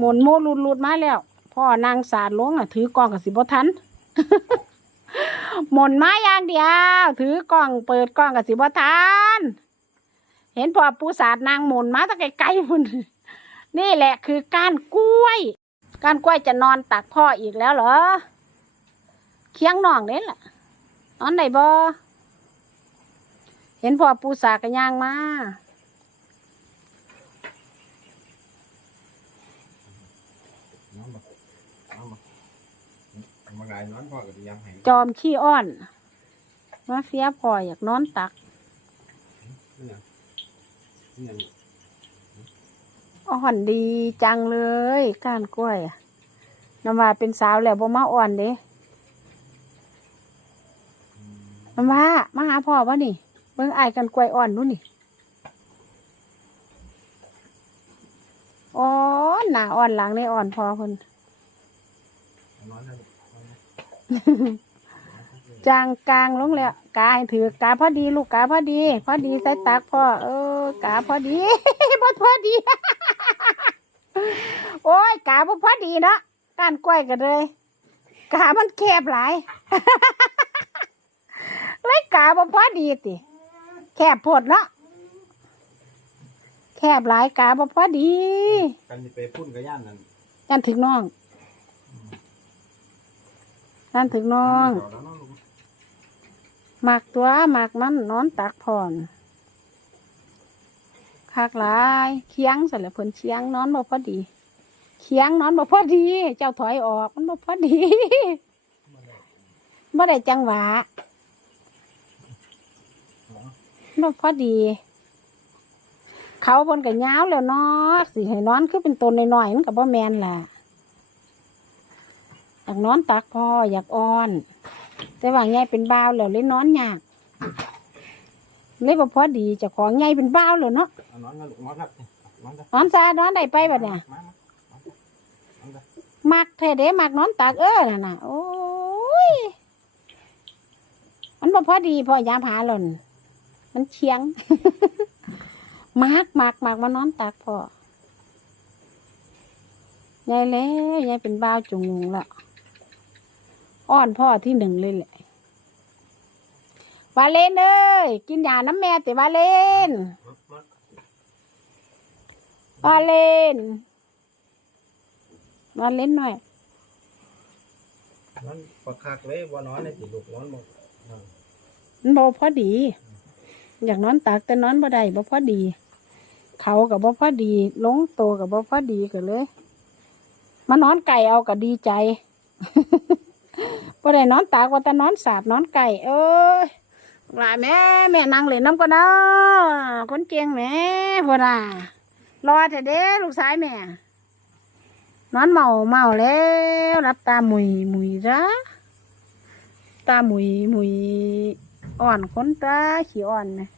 หมุนโมลุดลุดมาแล้ว พ่อนางสาดลงอะ ถือกล้องกับสิบทัน หมุนมาอย่างเดียว ถือกล้องเปิดกล้องกับสิบทัน เห็นพ่อปูสาดนางหมุนมาตั้งไกลๆพุ่นนี่แหละคือกานกล้วย กานกล้วยจะนอนตักพ่ออีกแล้วเหรอ เคียงน้องเด้ล่ะนอนไหนบ่เห็นพ่อปูสาดกันย่างมา น้องบอก น้องบอกมาไงนอนพ่อก็จะยังให้จอมขี้อ้อนมาเฟียพ่ออยากนอนตักเนี่ยเนี่ยอ่อนดีจังเลยก้านกล้วยอะน้ำว่าเป็นสาวแล้วบ่มาอ่อนเด้น้ำว่ามาหาพ่อวะนี่เบิ่งอายกันกล้วยอ่อนนู่นนี่อ่อนหน้าอ่อนหลังนี่อ่อนพอคนนอนได้ลูกนอนได้ จางกลางลงแล้วกาให้ถือกาพอดีลูกกาพอดี พอดีใส่ตักพ่อเออกาพอดีพอพอดี โอ้ยกาบ่พอดีเนาะก้านกล้วยกันเลยกามันแคบหลายเลยกาบ่พอดีติแคบโพดเนาะแคบหลายกาบ่พอดีกันจะไปพุ่นกับย่านนั่นยันถึงน้อง ยันถึงน้องเดี๋ยวแล้วน้องลูกหมักตัวหมักมันนอนตักผ่อนคักหลายเคียงส่ละเพิ่นเคียงนอนบ่พอดี เคียงนอนบ่พอดี เจ้าถอยออกมันบ่พอดีบ่ได้จังหวะบ่พอดี เขาเพิ่นก็ยาวแล้วเนาะสิให้นอนคือเป็นตนน้อยๆมันก็บ่แม่นล่ะากนอนตักพออยากอ่อน แต่ว่าไงเป็นบ้าวแล้วเลยนอนยากเลยบ่พอดีเจ้าของไงเป็นบ้าวแล้วเนาะเอานอนกันลูกนอนครับนอนกันนอนซานอนได้ไปบัดเนี่ย มามานอนกันมักแท้เด้มักนอนตากเออน่ะน่ะโอ้ย มันบ่พอดีพอยามหาหล่น มันเชียง มักมักมักมานอนตากพ่อยายแล้วยายเป็นบ้าวจุงงละ อ้อนพ่อที่หนึ่งเลยแหละวาเลนเอ้ยกินยาน้ำแม่ติวาเลนวาเลนวาเลนหน่อยนอนประคักเลยว่านอนในติลูกนอนบอกมันบ่พอดี อยากนอนตักแต่นอนบ่ได้บ่พอดี เขากับบ่พอดีลงโตกับบ่พอดีกันเลย มานอนไก่เอาก็ดีใจ บ่ได้นอนตากว่าแต่นอนสาบนอนไก่เอ้ยหลาแม่แม่นั่งเล่นน้ำก็นะคนเก่งแม่พ่นน่ะรอแต่เด้ลูกสายแม่ นอนเมาเมาแล้วรับตาหมุยหมุยจ้าตาหมุยหมุยอ่อนคนตาขี้อ่อนนะ